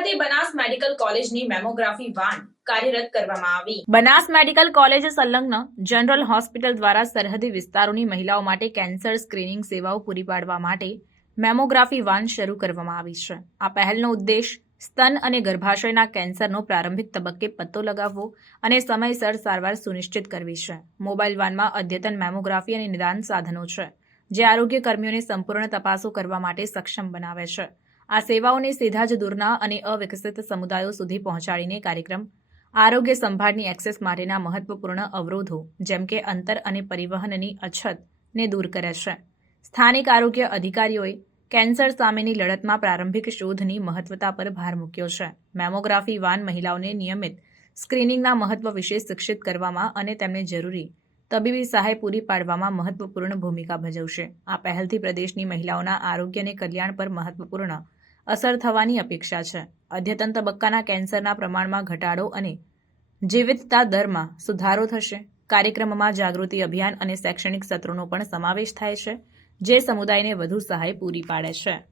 ખાતે બનાસ મેડિકલ કોલેજની mammography van Banas medical college સંલગ્ન જનરલ હોસ્પિટલ દ્વારા સરહદી વિસ્તારોની મહિલાઓ માટે કેન્સર સ્ક્રીનિંગ સેવાઓ પૂરી પાડવા માટે મેમોગ્રાફી વાન શરૂ કરવામાં આવી છે. આ પહેલનો ઉદ્દેશ સ્તન અને ગર્ભાશયના કેન્સરનો પ્રારંભિક તબક્કે પત્તો લગાવવો અને સમયસર સારવાર સુનિશ્ચિત કરવી છે. મોબાઈલ વાનમાં અદ્યતન મેમોગ્રાફી અને નિદાન સાધનો છે, જે આરોગ્ય કર્મીઓને સંપૂર્ણ તપાસો કરવા માટે સક્ષમ બનાવે છે. આ સેવાઓને સીધા જ દૂરના અને અવિકસિત સમુદાયો સુધી પહોંચાડીને કાર્યક્રમ આરોગ્ય સંભાળની એક્સેસ માટેના મહત્વપૂર્ણ અવરોધો, જેમ કે અંતર અને પરિવહનની અછતને દૂર કરે છે. સ્થાનિક આરોગ્ય અધિકારીઓએ કેન્સર સામેની લડતમાં પ્રારંભિક શોધની મહત્વતા પર ભાર મૂક્યો છે. મેમોગ્રાફી વાન મહિલાઓને નિયમિત સ્ક્રીનિંગના મહત્વ વિશે શિક્ષિત કરવામાં અને તેમને જરૂરી તબીબી સહાય પૂરી પાડવામાં મહત્વપૂર્ણ ભૂમિકા ભજવશે. આ પહેલથી પ્રદેશની મહિલાઓના આરોગ્ય અને કલ્યાણ પર મહત્વપૂર્ણ અસર થવાની અપેક્ષા છે. અદ્યતન તબક્કાના કેન્સરના પ્રમાણમાં ઘટાડો અને જીવિતતા દરમાં સુધારો થશે. કાર્યક્રમમાં જાગૃતિ અભિયાન અને શૈક્ષણિક સત્રોનો પણ સમાવેશ થાય છે, જે સમુદાયને વધુ સહાય પૂરી પાડે છે.